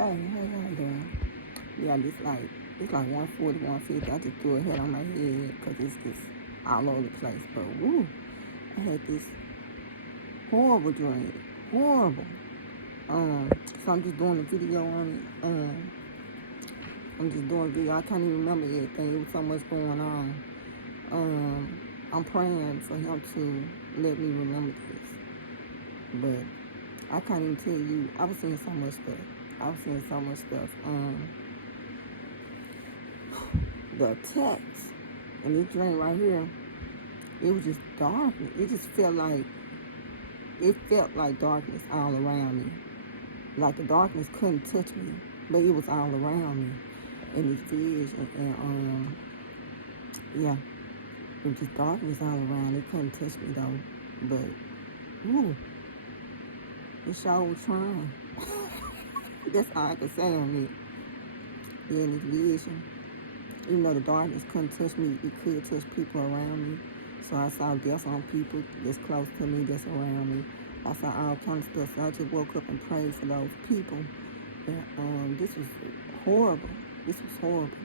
Hey, how y'all doing? Yeah, it's like 140, 150. I just threw a head on my head because it's just all over the place. But woo, I had this horrible dream, horrible. So I'm just doing a video on it. I'm just doing a video. I can't even remember everything. It was so much going on. I'm praying for him to let me remember this, but I can't even tell you. I was seeing so much stuff. I was seeing so much stuff. The attacks and this dream right here, it was just darkness. It felt like darkness all around me. Like the darkness couldn't touch me, but it was all around me in this vision. And yeah, it was just darkness all around. It couldn't touch me though. But ooh, it sure was trying. That's all I can say on it. Yeah, in this vision. Even though the darkness couldn't touch me, it could touch people around me. So I saw death on people that's close to me, that's around me. I saw all kinds of stuff. So I just woke up and prayed for those people. And this was horrible. This was horrible.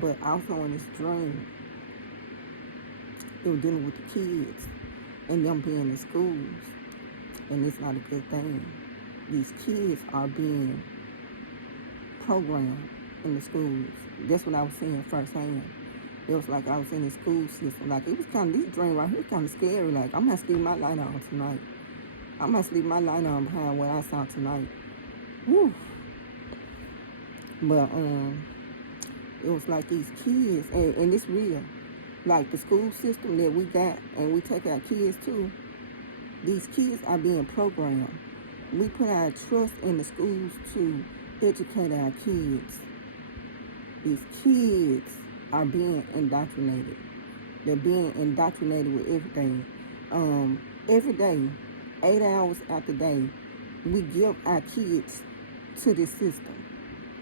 But also in this dream, it was dealing with the kids and them being in schools. And it's not a good thing. These kids are being programmed in the schools. That's what I was seeing firsthand. It was like I was in the school system. Like it was kind of, this dream right here kind of scary. Like I'm gonna sleep my light on tonight. I'm gonna sleep my light on behind what I saw tonight. Woo. But it was like these kids, and it's real. Like the school system that we got, and we take our kids to. These kids are being programmed. We put our trust in the schools to educate our kids. These kids are being indoctrinated. They're being indoctrinated with everything. Every day, 8 hours after day, we give our kids to this system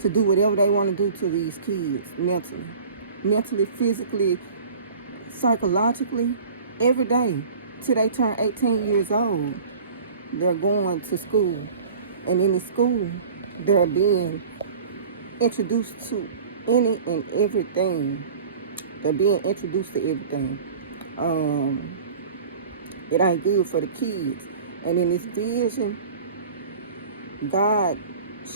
to do whatever they want to do to these kids mentally, physically, psychologically, every day till they turn 18 years old. They're going to school, and in the school, they're being introduced to any and everything. They're being introduced to everything. It ain't good for the kids. And in this vision, God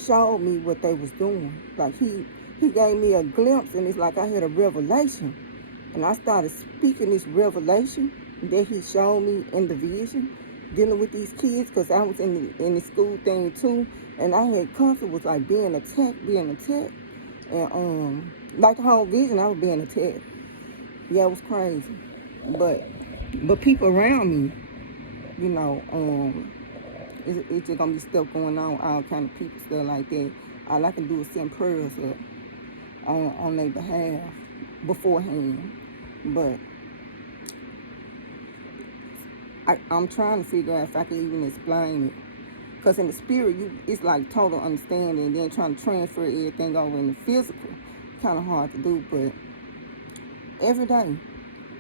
showed me what they was doing. Like he gave me a glimpse, and it's like I had a revelation. And I started speaking this revelation that he showed me in the vision, dealing with these kids, because I was in the school thing too. And I had comfort was like being attacked. And like the whole vision, I was being attacked. Yeah, it was crazy. But people around me, you know, it's just gonna be stuff going on, all kind of people, stuff like that. All I can do is send prayers up on their behalf beforehand. But I'm trying to figure out if I can even explain it. Because in the spirit, it's like total understanding, and then trying to transfer everything over in the physical, kind of hard to do. But every day,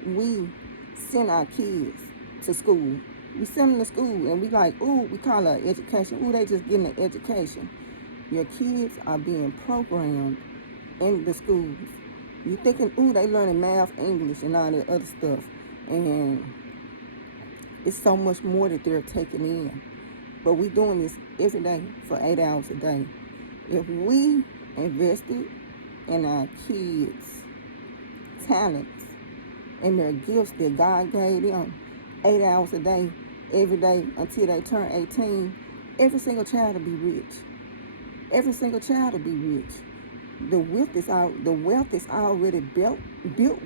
we send our kids to school. We send them to school, and we like, ooh, we call it education. Ooh, they just getting an education. Your kids are being programmed in the schools. You thinking, ooh, they learning math, English, and all that other stuff. And it's so much more that they're taking in. But we doing this every day for 8 hours a day. If we invested in our kids' talents and their gifts that God gave them 8 hours a day, every day until they turn 18, every single child will be rich. Every single child will be rich. The wealth is already built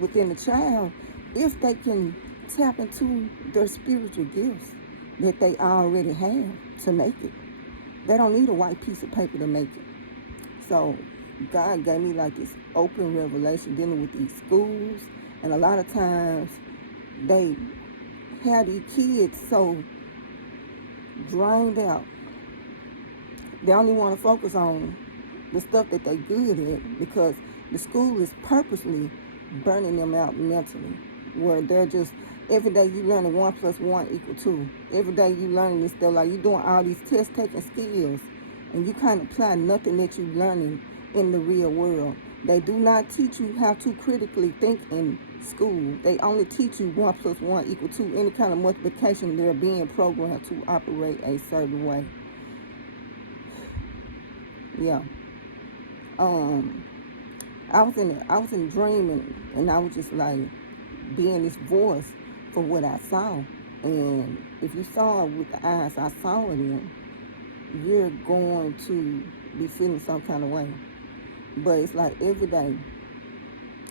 within the child if they can tap into their spiritual gifts that they already have to make it. They don't need a white piece of paper to make it. So God gave me like this open revelation dealing with these schools, and a lot of times they have these kids so drained out. They only want to focus on the stuff that they're good at, because the school is purposely burning them out mentally, where they're just, every day you learning 1 + 1 = 2. Every day you learning this stuff, like you doing all these test taking skills, and you can't apply nothing that you're learning in the real world. They do not teach you how to critically think in school. They only teach you 1 plus 1 equal 2. Any kind of multiplication, they're being programmed to operate a certain way. Yeah. I was in a dream, and I was just like being this voice for what I saw. And if you saw it with the eyes I saw it in, you're going to be feeling some kind of way. But it's like every day,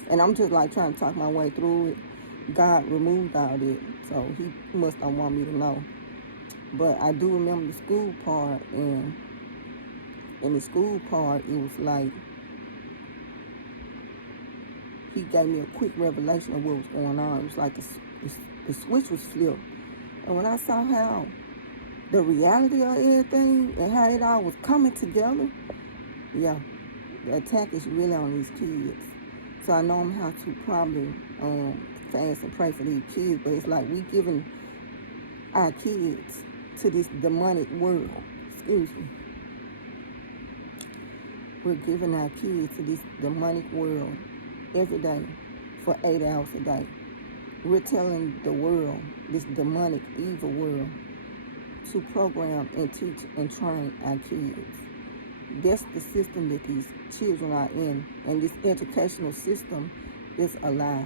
and I'm just like trying to talk my way through it. God removed all that, so he must not want me to know. But I do remember the school part, and in the school part, it was like he gave me a quick revelation of what was going on. It was like the switch was flipped. And when I saw how the reality of everything and how it all was coming together, yeah, the attack is really on these kids. So I know I'm how to probably fast and pray for these kids, but it's like we giving our kids to this demonic world. Excuse me. We're giving our kids to this demonic world every day for 8 hours a day. We're telling the world, this demonic, evil world, to program and teach and train our kids. That's the system that these children are in, and this educational system is a lie.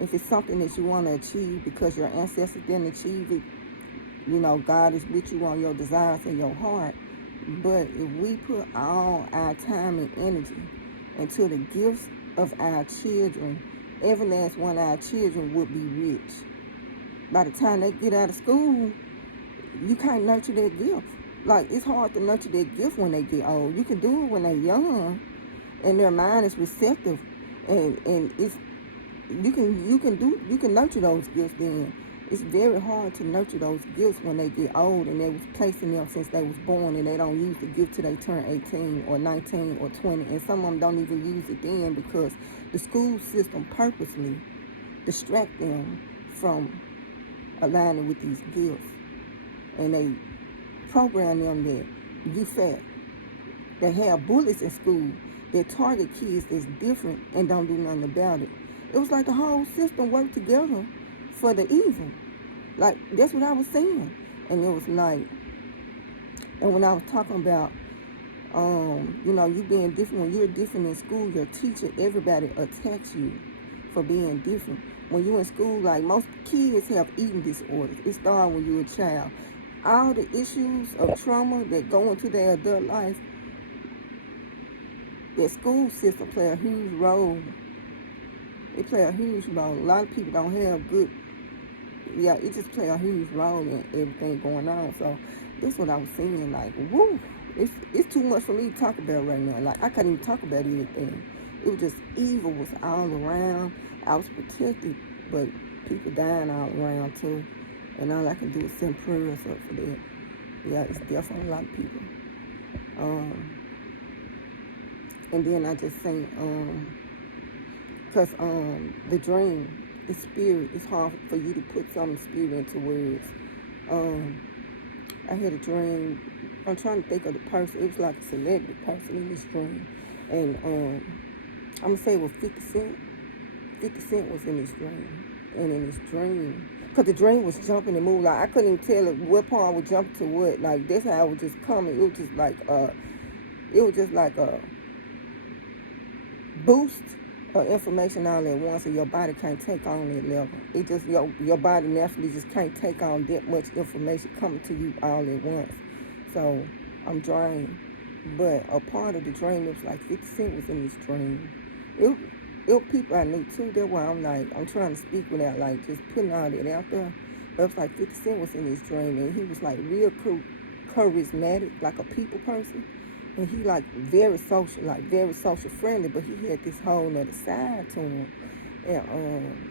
If it's something that you want to achieve because your ancestors didn't achieve it, you know, God is with you on your desires in your heart. But if we put all our time and energy into the gifts of our children, every last one of our children would be rich. By the time they get out of school, you can't nurture their gift. Like, it's hard to nurture their gift when they get old. You can do it when they're young, and their mind is receptive, and it's you can nurture those gifts then. It's very hard to nurture those gifts when they get old, and they was placing them since they was born, and they don't use the gift till they turn 18 or 19 or 20, and some of them don't even use it then because the school system purposely distract them from aligning with these gifts, and they program them that you fat. They have bullies in school that target kids that's different and don't do nothing about it. It was like the whole system worked together for the evil. Like, that's what I was saying. And it was like, and when I was talking about, you know, you being different, when you're different in school, your teacher, everybody attacks you for being different. When you're in school, like, most kids have eating disorders. It started when you're a child. All the issues of trauma that go into their adult life, the school system play a huge role. It play a huge role. A lot of people don't have good, yeah, it just play a huge role in everything going on. So that's what I was saying, like, woo, it's too much for me to talk about right now. Like, I couldn't even talk about anything. It was just evil was all around. I was protected, but people dying all around too. And all I can do is send prayers up for that. Yeah, it's definitely a lot of people. And then I just think, because the dream, the spirit, it's hard for you to put some spirit into words. I had a dream. I'm trying to think of the person. It was like a celebrity person in this dream. And I'm going to say it was 50 Cent. 50 Cent was in this dream. And in this dream, because the dream was jumping and moving. Like, I couldn't even tell what part would jump to what. Like, that's how it was just coming. It was just like a boost of information all at once, and your body can't take on that level. It just, your body naturally just can't take on that much information coming to you all at once. So I'm drained. But a part of the dream, it was like 50 Cent was in this dream. It was people I knew too. That's why I'm like, I'm trying to speak without like just putting all that out there. But it was like 50 Cent was in this dream, and he was like real charismatic, like a people person. And he like very social friendly, but he had this whole other side to him. And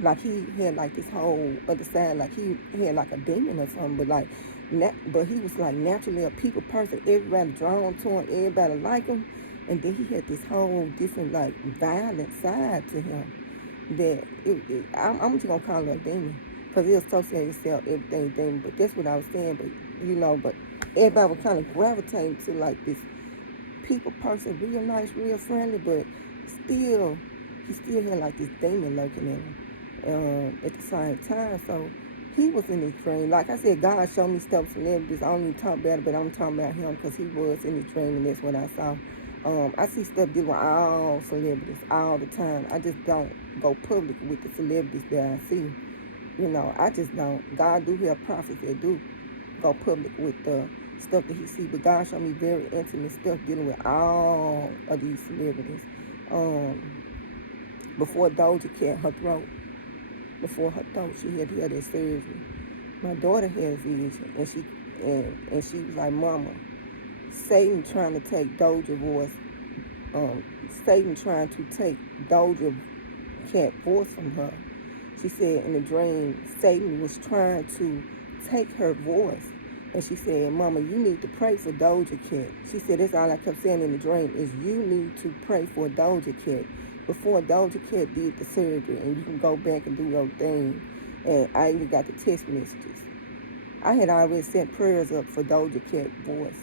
like he had like this whole other side, like he had like a demon or something, but he was like naturally a people person. Everybody drawn to him, everybody like him. And then he had this whole different like violent side to him that I'm just gonna call it a demon, because he associated himself everything demon. But that's what I was saying. But you know, but everybody was kind of gravitating to like this people person, real nice, real friendly, but still, he still had like this demon lurking in him at the same time. So he was in his dream. Like I said, God showed me stuff from celebrities. I don't even talk about it, but I'm talking about him because he was in his dream, and that's what I saw. I see stuff dealing with all celebrities all the time. I just don't go public with the celebrities that I see. You know, I just don't. God do have prophets that do go public with the stuff that he see, but God showed me very intimate stuff dealing with all of these celebrities. Before Doja Cat, her throat, before her throat, she had that surgery. My daughter had a vision, and she was like, "Mama, Satan trying to take Doja voice. Satan trying to take Doja Cat voice from her." She said in the dream, Satan was trying to take her voice. And she said, "Mama, you need to pray for Doja Cat." She said, that's all I kept saying in the dream, is you need to pray for Doja Cat before Doja Cat did the surgery, and you can go back and do your thing. And I even got the text messages. I had already sent prayers up for Doja Cat voice,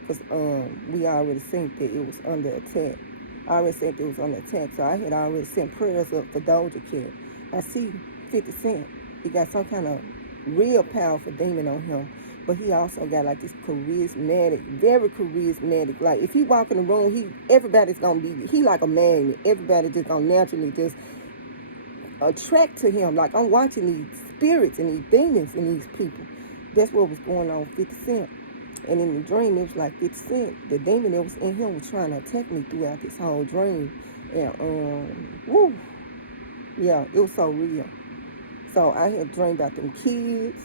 because we already seen that it was under attack. I already said it was under attack, so I had already sent prayers up for Doja Cat. I see 50 Cent. He got some kind of real powerful demon on him, but he also got like this charismatic, very charismatic. Like if he walk in the room, everybody's gonna be, he like a magnet. Everybody just gonna naturally just attract to him. Like I'm watching these spirits and these demons in these people. That's what was going on with 50 Cent. And in the dream, it was like 50 Cent, the demon that was in him was trying to attack me throughout this whole dream. And woo. Yeah, it was so real. So I had dreamed about them kids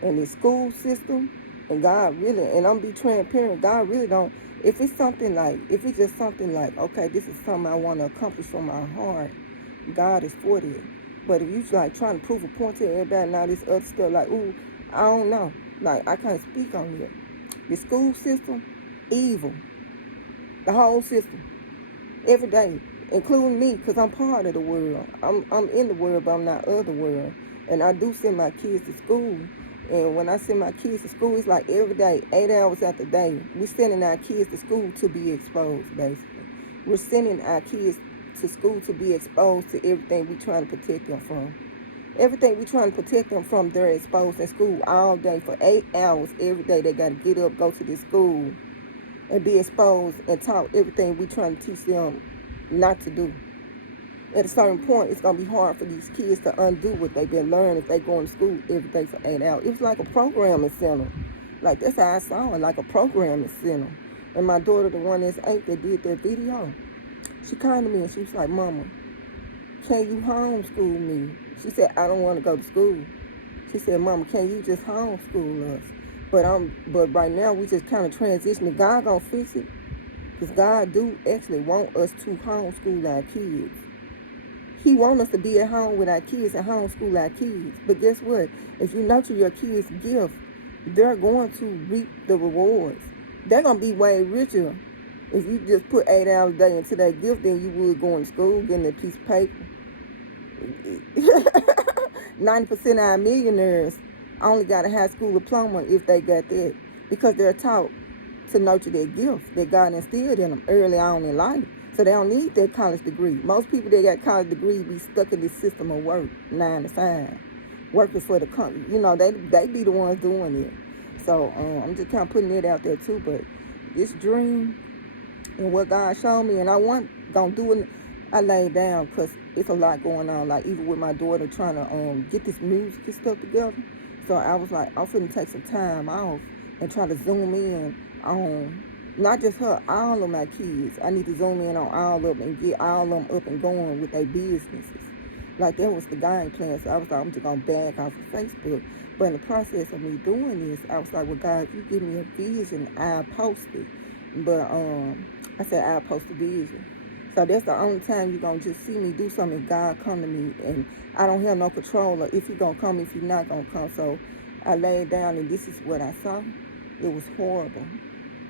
and the school system. And God really, and I'm be transparent, God really don't, if it's just something like, okay, this is something I want to accomplish from my heart, God is for it. But if you like trying to prove a point to everybody and all this other stuff, like, ooh, I don't know. Like, I can't speak on it. The school system, evil. The whole system. Every day. Including me, because I'm part of the world. I'm in the world, but I'm not of the world. And I do send my kids to school. And when I send my kids to school, it's like every day, 8 hours out the day. We're sending our kids to school to be exposed, basically. We're sending our kids to school to be exposed to everything we're trying to protect them from. Everything we're trying to protect them from, they're exposed in school all day for 8 hours every day. They got to get up, go to this school, and be exposed and taught everything we're trying to teach them not to do. At a certain point, it's going to be hard for these kids to undo what they've been learning if they go to school every day for 8 hours. It was like a programming center. Like, that's how I saw it, like a programming center. And my daughter, the one that's 8 that did that video, she came to me and she was like, "Mama, can you homeschool me?" She said, "I don't want to go to school." She said, "Mama, can you just homeschool us?" But right now we just kind of transitioning. God gonna fix it. Because God do actually want us to homeschool our kids. He wants us to be at home with our kids and homeschool our kids. But guess what? If you nurture your kids' gift, they're going to reap the rewards. They're going to be way richer if you just put 8 hours a day into that gift than you would going to school, getting a piece of paper. 90% of our millionaires only got a high school diploma if they got that, because they're taught to nurture their gifts that God instilled in them early on in life. So they don't need that college degree. Most people that got college degrees be stuck in this system of work, 9 to 5, working for the company. You know, they be the ones doing it. So I'm just kind of putting it out there too. But this dream and what God showed me, and I wasn't gonna do it. I laid down because it's a lot going on. Like even with my daughter trying to get this music and stuff together. So I was like, I'm finna take some time off and try to zoom in on not just her, all of my kids. I need to zoom in on all of them and get all of them up and going with their businesses. Like that was the game plan. So I was like, I'm just gonna back off of Facebook. But in the process of me doing this, I was like, well, God, if you give me a vision, I'll post it. But I said I'll post the vision. So that's the only time you're gonna just see me do something if God come to me, and I don't have no control of if he gonna come, if he not gonna come. So I laid down and this is what I saw. It was horrible.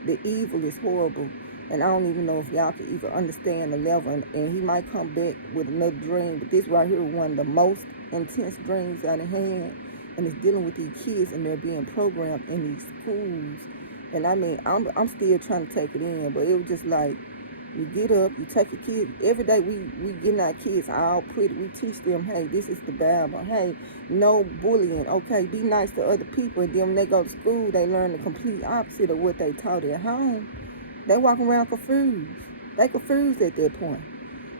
The evil is horrible. And I don't even know if y'all can even understand the level. And he might come back with another dream. But this right here is one of the most intense dreams I done had. And it's dealing with these kids and they're being programmed in these schools And I mean, I'm still trying to take it in, but it was just like, you get up, you take your kids. Every day we getting our kids all pretty. We teach them, hey, this is the Bible. Hey, no bullying. Okay, be nice to other people. And then when they go to school, they learn the complete opposite of what they taught at home. They walk around confused. They confused at that point.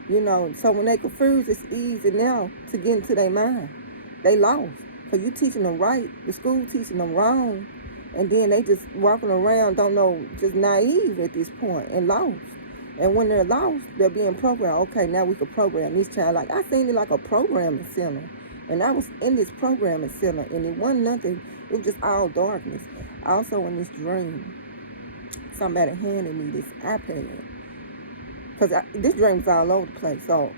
You know, so when they confused, it's easy now to get into their mind. They lost. Because you teaching them right, the school teaching them wrong. And then they just walking around, don't know, just naive at this point and lost. And when they're lost, they're being programmed. Okay, now we can program this child. Like, I seen it like a programming center. And I was in this programming center, and it wasn't nothing. It was just all darkness. Also in this dream, somebody handed me this iPad. Because this dream was all over the place. So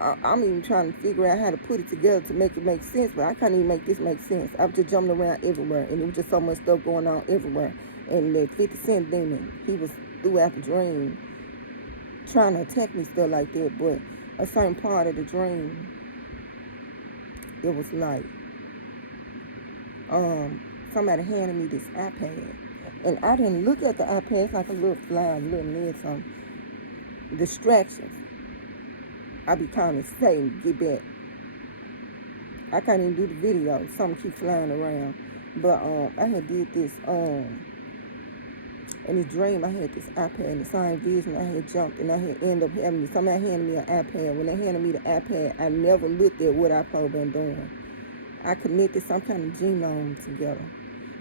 I'm even trying to figure out how to put it together to make it make sense. But I can't even make this make sense. I was just jumping around everywhere. And there was just so much stuff going on everywhere. And the 50 Cent demon, he was throughout the dream trying to attack me stuff like that. But a certain part of the dream, it was like somebody handed me this iPad. And I didn't look at the iPad. It's like a little fly, little near something. Distractions. I be calling Satan, get back. I can't even do the video. Something keep flying around. But I had did this in this dream. I had this iPad, in the same vision. I had jumped and I had ended up having somebody handed me an iPad. When they handed me the iPad, I never looked at what I probably been doing. I connected some kind of genome together.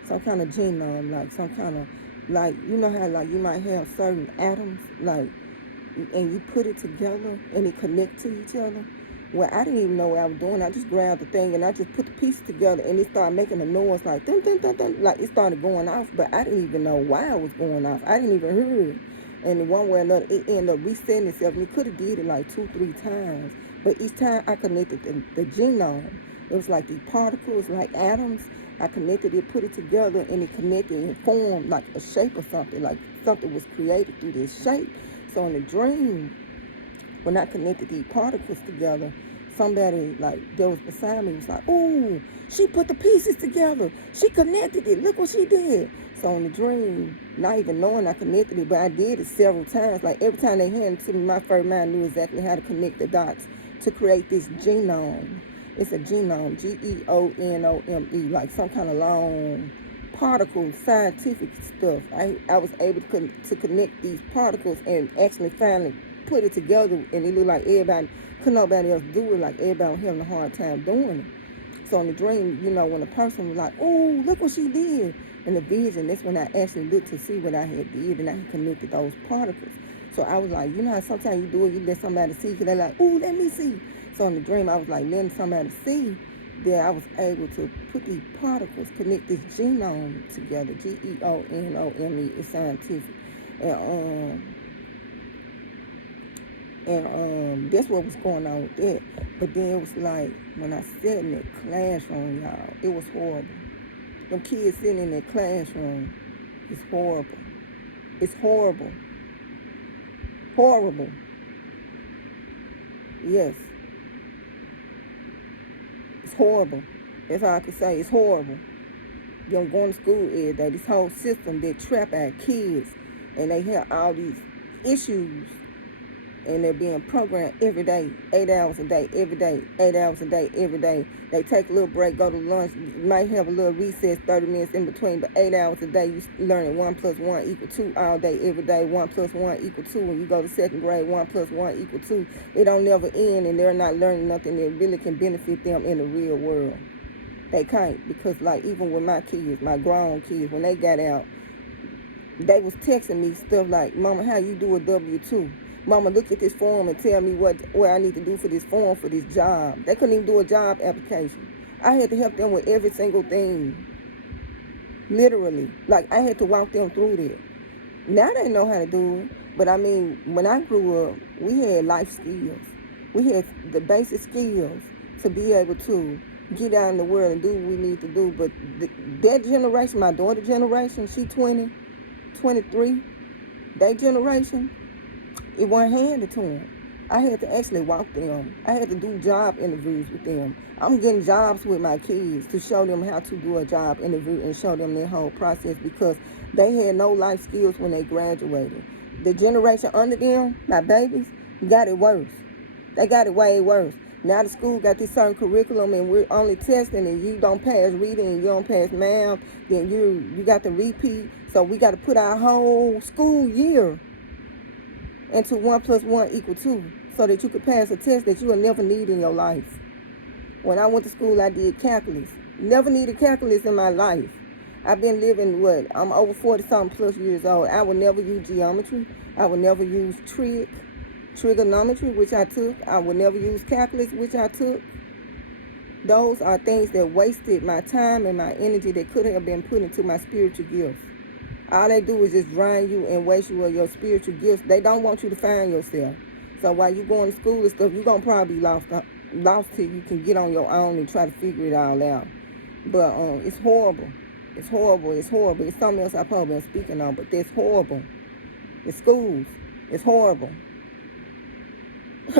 Some kind of genome, like some kind of, like, you know how like you might have certain atoms, like, and you put it together and it connect to each other. Well, I didn't even know what I was doing. I just grabbed the thing and I just put the pieces together and it started making a noise like dun, dun, dun, dun, like it started going off, but I didn't even know why it was going off. I didn't even hear it. And one way or another, it ended up resetting itself. And it could have did it like 2-3 times. But each time I connected the genome, it was like these particles, like atoms. I connected it, put it together, and it connected and formed like a shape or something. Like something was created through this shape. So in the dream, when I connected these particles together, somebody like that was beside me was like, "Ooh, she put the pieces together. She connected it. Look what she did." So in the dream, not even knowing I connected it, but I did it several times. Like every time they handed it to me, my first mind knew exactly how to connect the dots to create this genome. It's a genome, Geonome, like some kind of long particle, scientific stuff. I was able to connect these particles and actually finally put it together, and it looked like couldn't nobody else do it, like everybody was having a hard time doing it. So in the dream, you know, when the person was like, "Oh, look what she did," in the vision, that's when I actually looked to see what I had did, and I had connected those particles. So I was like, you know how sometimes you do it, you let somebody see, because they're like, "Oh, let me see." So in the dream, I was like letting somebody see that I was able to put these particles, connect this genome together, Geonome, it's scientific. And that's what was going on with that. But then it was like, when I sat in that classroom, y'all, it was horrible. Them kids sitting in that classroom, it's horrible. It's horrible. Horrible. Yes. It's horrible. That's all I can say. It's horrible. Them going to school every day. This whole system that trap our kids, and they have all these issues, and they're being programmed every day, 8 hours a day, every day, 8 hours a day, every day. They take a little break, go to lunch, might have a little recess, 30 minutes in between, but 8 hours a day, you learning 1 + 1 = 2 all day, every day, 1 + 1 = 2. When you go to second grade, 1 + 1 = 2. It don't never end, and they're not learning nothing that really can benefit them in the real world. They can't, because like even with my kids, my grown kids, when they got out, they was texting me stuff like, "Mama, how you do a W-2? Mama, look at this form and tell me what I need to do for this form for this job." They couldn't even do a job application. I had to help them with every single thing. Literally. Like, I had to walk them through that. Now they know how to do it. But I mean, when I grew up, we had life skills. We had the basic skills to be able to get out in the world and do what we need to do. But that generation, my daughter generation, she 20, 23, their generation, it wasn't handed to them. I had to actually walk them. I had to do job interviews with them. I'm getting jobs with my kids to show them how to do a job interview and show them their whole process, because They had no life skills when they graduated. The generation under them, my babies, got it worse. They got it way worse. Now the school got this certain curriculum and we're only testing and you don't pass reading and you don't pass math, then you got to repeat. So we got to put our whole school year into 1 + 1 = 2 so that you could pass a test that you will never need in your life. When I went to school, I did calculus. Never needed calculus in my life. I've been living, I'm over 40-something plus years old. I would never use geometry. I would never use trigonometry, which I took. I would never use calculus, which I took. Those are things that wasted my time and my energy that could have been put into my spiritual gifts. All they do is just drain you and waste you of your spiritual gifts. They don't want you to find yourself. So while you going to school and stuff, you're going to probably be lost till you can get on your own and try to figure it all out. But it's horrible. It's horrible. It's horrible. It's something else I probably been speaking on, but that's horrible. The schools, it's horrible.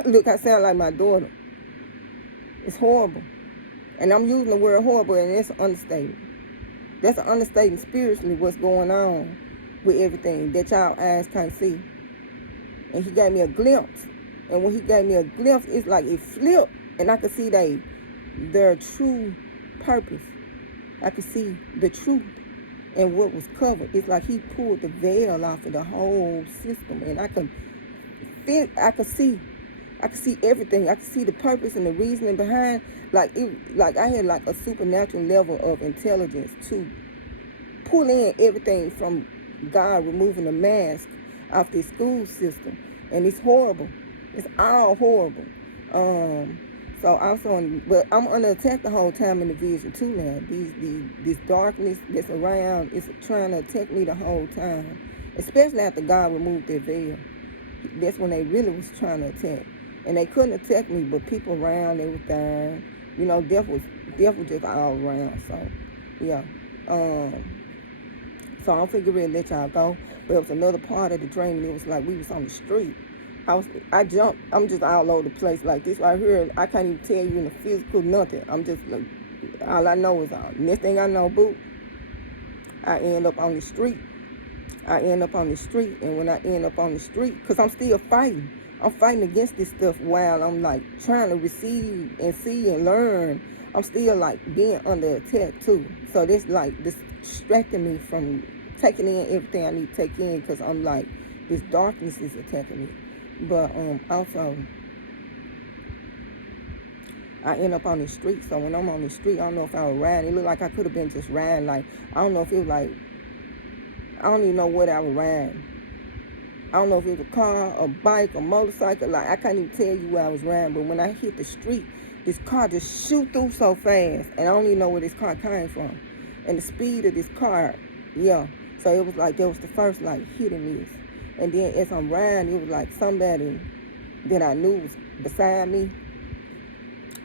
Look, I sound like my daughter. It's horrible. And I'm using the word horrible, and it's an understatement. That's an understatement spiritually what's going on with everything that y'all eyes can't see. And he gave me a glimpse. And when he gave me a glimpse, it's like it flipped. And I could see their true purpose. I could see the truth and what was covered. It's like he pulled the veil off of the whole system. And I could see everything. I could see the purpose and the reasoning behind. Like I had like a supernatural level of intelligence to pull in everything from God removing the mask off this school system. And it's horrible. It's all horrible. So but I'm under attack the whole time in the vision too now. This darkness that's around is trying to attack me the whole time. Especially after God removed that veil. That's when they really was trying to attack. And they couldn't attack me, but people around, they was dying. You know, death was just all around. So, yeah. So I'm figuring to let y'all go. But it was another part of the dream, and it was like we was on the street. I jumped. I'm just all over the place like this right here. I can't even tell you in the physical nothing. I'm just like, all I know is next thing I know, boo, I end up on the street. And when I end up on the street, because I'm still fighting. I'm fighting against this stuff while I'm like trying to receive and see and learn. I'm still like being under attack too. So that's like distracting me from taking in everything I need to take in, because I'm like, this darkness is attacking me. But also, I end up on the street. So when I'm on the street, I don't know if I was riding. It looked like I could have been just riding. Like, I don't know if it was like, I don't even know what I was riding. I don't know if it was a car, a bike, a motorcycle. Like, I can't even tell you where I was riding. But when I hit the street, this car just shoot through so fast. And I don't even know where this car came from. And the speed of this car, yeah. So it was like, that was the first, like, hitting this. And then as I'm riding, it was like somebody that I knew was beside me.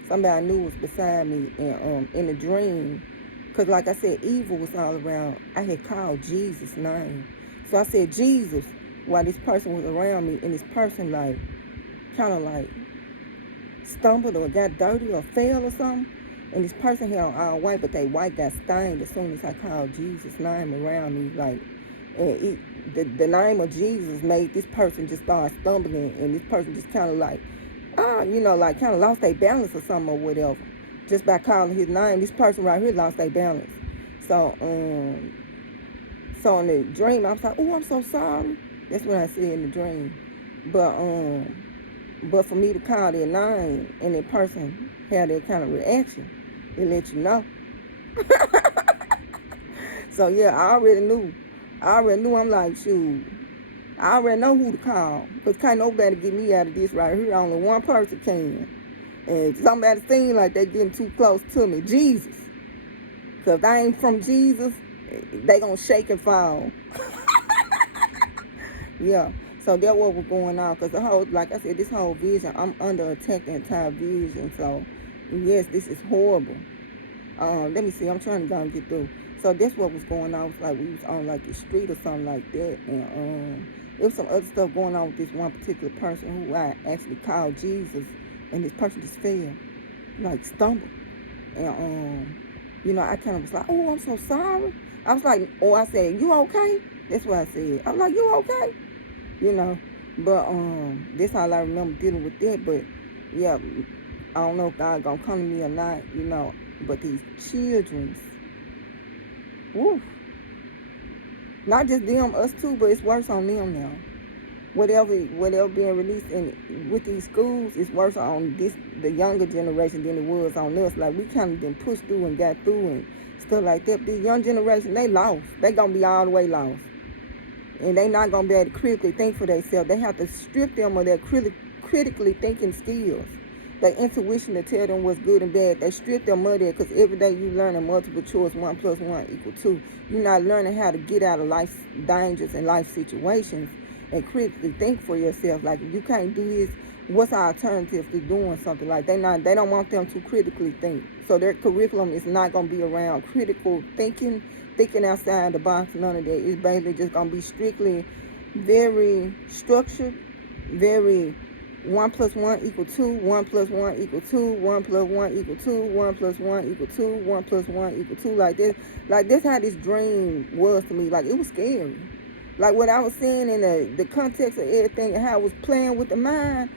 Somebody I knew was beside me in a dream. Because like I said, evil was all around. I had called Jesus' name. So I said, Jesus, while this person was around me. And this person like, kind of like stumbled or got dirty or fell or something. And this person had on all white, but they white got stained as soon as I called Jesus' name around me. Like, and the name of Jesus made this person just start stumbling. And this person just kind of like, like kind of lost their balance or something or whatever. Just by calling his name, this person right here lost their balance. So, so in the dream, I was like, oh, I'm so sorry. That's what I said in the dream. But for me to call their name and that person had that kind of reaction, it let you know. So yeah, I already knew. I'm like, shoot, I already know who to call. Because can't nobody get me out of this right here. Only one person can. And somebody seems like they getting too close to me. Jesus. Because if I ain't from Jesus, they gonna shake and fall. Yeah. So that's what was going on. Because the whole, like I said, this whole vision, I'm under attack the entire vision. So, yes, this is horrible. Let me see. I'm trying to go and get through. So that's what was going on. It was like we was on like the street or something like that. And there was some other stuff going on with this one particular person who I actually called Jesus. And this person just fell, like stumbled. And, I kind of was like, oh, I'm so sorry. I was like, or I said, you okay? That's what I said. I was like, you okay? You know. But that's all I remember dealing with that. But yeah, I don't know if God gonna come to me or not, you know. But these children's, woo, not just them, us too, but it's worse on them now. Whatever being released in with these schools, it's worse on the younger generation than it was on us. Like we kind of been pushed through and got through and stuff like that. This young generation, they lost. They gonna be all the way lost, and they not gonna be able to critically think for themselves. They have to strip them of their critically thinking skills, their intuition to tell them what's good and bad. They strip them of that because every day you learn a multiple choice, 1 + 1 = 2. You're not learning how to get out of life dangers and life situations and critically think for yourself. Like, if you can't do this, what's our alternative to doing something? Like, they don't want them to critically think. So their curriculum is not gonna be around critical thinking outside the box, none of that. It's basically just gonna be strictly very structured, very 1 + 1 = 2, 1 + 1 = 2, 1 + 1 = 2, 1 + 1 = 2, 1 + 1 = 2, like this. Like, this how this dream was to me. Like, it was scary. Like, what I was seeing in the context of everything and how I was playing with the mind,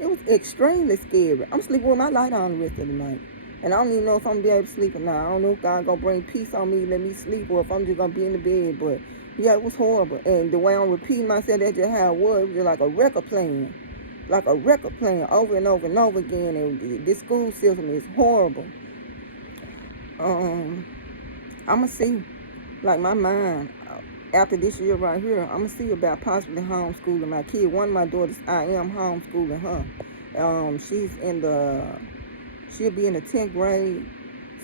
it was extremely scary. I'm sleeping with my light on the rest of the night. And I don't even know if I'm going to be able to sleep or not. I don't know if God going to bring peace on me, let me sleep, or if I'm just going to be in the bed. But, yeah, it was horrible. And the way I'm repeating myself, that's just how it was. It was just like a record playing. Like a record playing over and over and over again. And this school system is horrible. I'm going to see, like, my mind, after this year right here, I'm going to see about possibly homeschooling my kid. One of my daughters, I am homeschooling her. She'll be in the 10th grade.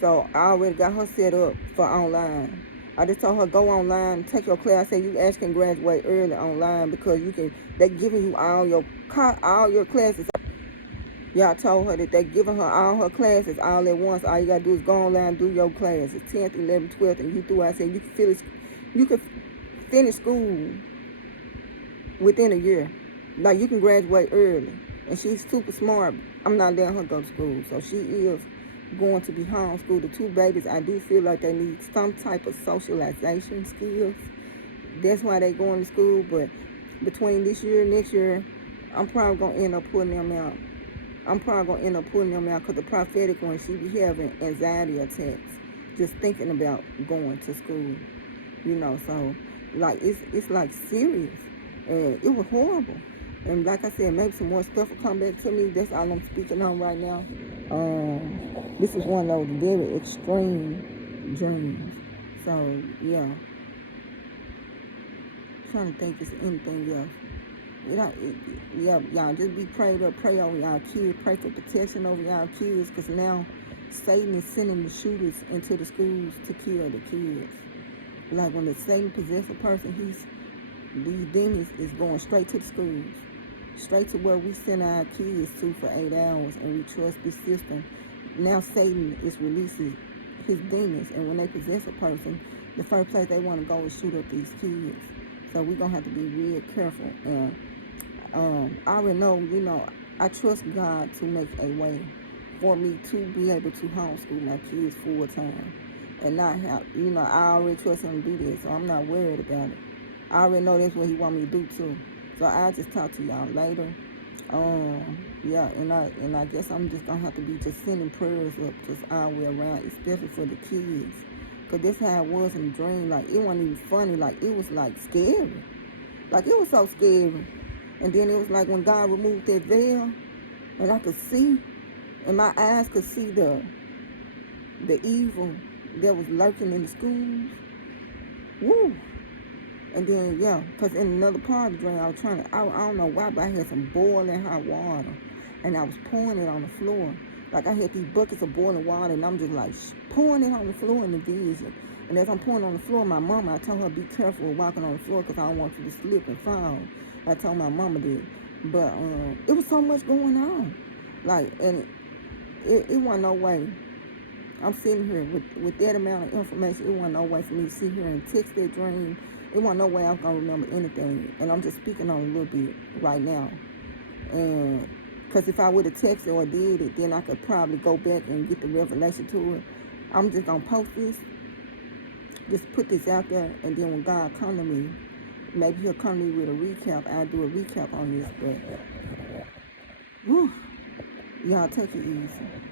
So I already got her set up for online. I just told her, go online, take your class. I said, you actually can graduate early online because they're giving you all your classes. Yeah, I told her that they're giving her all her classes all at once. All you got to do is go online, do your classes, 10th, 11th, 12th, and you through. I said, you can finish school within a year. Like, you can graduate early. And she's super smart. I'm not letting her go to school. So she is going to be homeschooled. The two babies, I do feel like they need some type of socialization skills. That's why they going to school. But between this year and next year, I'm probably going to end up putting them out. Because the prophetic one, she be having anxiety attacks just thinking about going to school. You know, so, like, it's like serious. And it was horrible. And like I said, maybe some more stuff will come back to me. That's all I'm speaking on right now. This is one of those very extreme dreams. So, yeah. I'm trying to think if there's anything else. Y'all just be prayed up. Pray over y'all kids. Pray for protection over y'all kids. Because now Satan is sending the shooters into the schools to kill the kids. Like, when the Satan possessed a person, these demons is going straight to the schools. Straight to where we send our kids to for 8 hours and we trust this system. Now Satan is releasing his demons, and when they possess a person, the first place they want to go is shoot up these kids. So we're going to have to be real careful. And I already know, you know, I trust God to make a way for me to be able to homeschool my kids full time. And not have, you know, I already trust him to do this, so I'm not worried about it. I already know that's what he want me to do too. So I'll just talk to y'all later. Yeah, and I guess I'm just gonna have to be just sending prayers up just all the way around, especially for the kids. Cause that's how it was in the dream. Like, it wasn't even funny. Like, it was like scary. Like, it was so scary. And then it was like when God removed that veil, and I could see, and my eyes could see the evil that was lurking in the schools. Woo! And then, yeah, because in another part of the dream, I don't know why, but I had some boiling hot water. And I was pouring it on the floor. Like, I had these buckets of boiling water, and I'm just like pouring it on the floor in the vision. And as I'm pouring on the floor, my mama, I told her, be careful with walking on the floor because I don't want you to slip and fall. I told my mama that. But it was so much going on. Like, and it wasn't no way. I'm sitting here with that amount of information. It wasn't no way for me to sit here and text that dream. It wasn't no way I was going to remember anything. And I'm just speaking on a little bit right now. And because if I would have texted or did it, then I could probably go back and get the revelation to it. I'm just going to post this just put this out there, and then when God come to me, maybe he'll come to me with a recap. I'll do a recap on this, but whew, y'all take it easy.